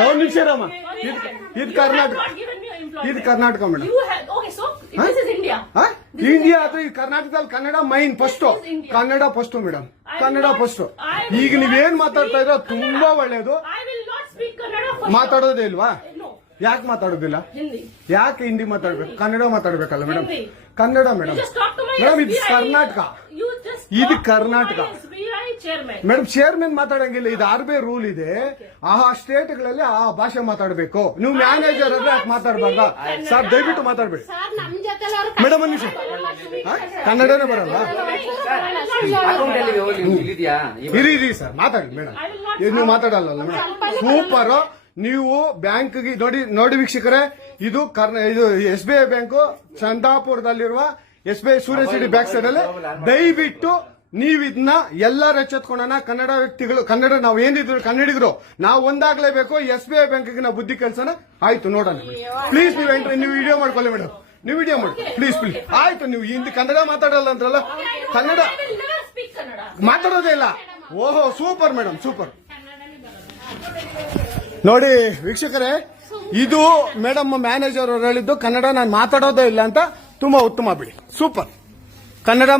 ಒಂದು ನಿಮಿಷ ರಾಮ, ಇದು ಕರ್ನಾಟಕ, ಇದು ಕರ್ನಾಟಕ ಮೇಡಮ್. ಇಂಡಿಯಾ ಅಥವಾ ಈ ಕರ್ನಾಟಕದಲ್ಲಿ Kannada main first, Kannada first madam, Kannada first. ಈಗ ನೀವೇನ್ ಮಾತಾಡ್ತಾ ಇರೋ ತುಂಬಾ ಒಳ್ಳೇದು. ಮಾತಾಡೋದೇ ಇಲ್ವಾ? ಯಾಕೆ ಮಾತಾಡೋದಿಲ್ಲ? ಯಾಕೆ ಹಿಂದಿ ಮಾತಾಡ್ಬೇಕು? ಕನ್ನಡ ಮಾತಾಡ್ಬೇಕಲ್ಲ ಮೇಡಮ್? ಕನ್ನಡ ಮೇಡಮ್. ಮೇಡಮ್ ಇದು ಕರ್ನಾಟಕ, ಇದು ಕರ್ನಾಟಕ ಮೇಡಮ್. ಚೇರ್ಮನ್ ಮಾತಾಡಂಗಿಲ್ಲ, ಇದು RBI ರೂಲ್ ಇದೆ. ಆ ಸ್ಟೇಟ್ಗಳಲ್ಲಿ ಆ ಭಾಷೆ ಮಾತಾಡಬೇಕು. ನೀವು ಮ್ಯಾನೇಜರ್ ಆದ್ರೆ ಯಾಕೆ ಮಾತಾಡ್ಬಾರ್ದ ಸರ್? ದಯವಿಟ್ಟು ಮಾತಾಡ್ಬೇಡಿ ಮೇಡಮ್. ಒಂದು ನಿಮಿಷ, ಕನ್ನಡನೇ ಬರಲ್ಲ? ಇರಿ ಸರ್, ಮಾತಾಡಿ ಮೇಡಮ್. ನೀವು ಮಾತಾಡಲ್ಲ ಮೇಡಮ್? ಸೂಪರ್. ನೀವು ಬ್ಯಾಂಕ್ ನೋಡಿ ವೀಕ್ಷಕರೇ, ಇದು SBI ಬ್ಯಾಂಕು ಚಂದಾಪುರದಲ್ಲಿರುವ SBI ಸೂರ್ಯ ಸಿಟಿ ಬ್ಯಾಕ್ ಸೈಡ್ ಅಲ್ಲಿ. ದಯವಿಟ್ಟು ನೀವು ಇದನ್ನ ಎಲ್ಲರೂ ಎಚ್ಚೆತ್ಕೊಳ್ಳೋಣ. ಕನ್ನಡ ವ್ಯಕ್ತಿಗಳು, ಕನ್ನಡ ನಾವು ಏನಿದ್ರು ಕನ್ನಡಿಗರು, ನಾವು ಒಂದಾಗ್ಲೇಬೇಕು. SBI ಬ್ಯಾಂಕ್ಗೆ ನಾವು ಬುದ್ಧಿ ಕಲ್ಸೋಣ. ಆಯ್ತು, ನೋಡೋಣ ಪ್ಲೀಸ್. ನೀವು ವಿಡಿಯೋ ಮಾಡ್ಕೊಳ್ಳಿ ಮೇಡಮ್, ನೀವು ವಿಡಿಯೋ ಮಾಡಿ ಪ್ಲೀಸ್. ಆಯ್ತು, ನೀವು ಹಿಂದಿ ಕನ್ನಡ ಮಾತಾಡಲ್ಲ ಅಂದ್ರಲ್ಲ? ಕನ್ನಡ ಮಾತಾಡೋದೇ ಇಲ್ಲ? ಓಹೋ, ಸೂಪರ್ ಮೇಡಮ್, ಸೂಪರ್. ನೋಡಿ ವೀಕ್ಷಕರೇ, ಇದು ಮೇಡಮ್ ಮ್ಯಾನೇಜರ್ ಅವರು ಹೇಳಿದ್ದು ಕನ್ನಡ ನಾನು ಮಾತಾಡೋದೇ ಇಲ್ಲ ಅಂತ. ತುಂಬಾ ಉತ್ತಮ ಬಿಡಿ, ಸೂಪರ್. ಕನ್ನಡ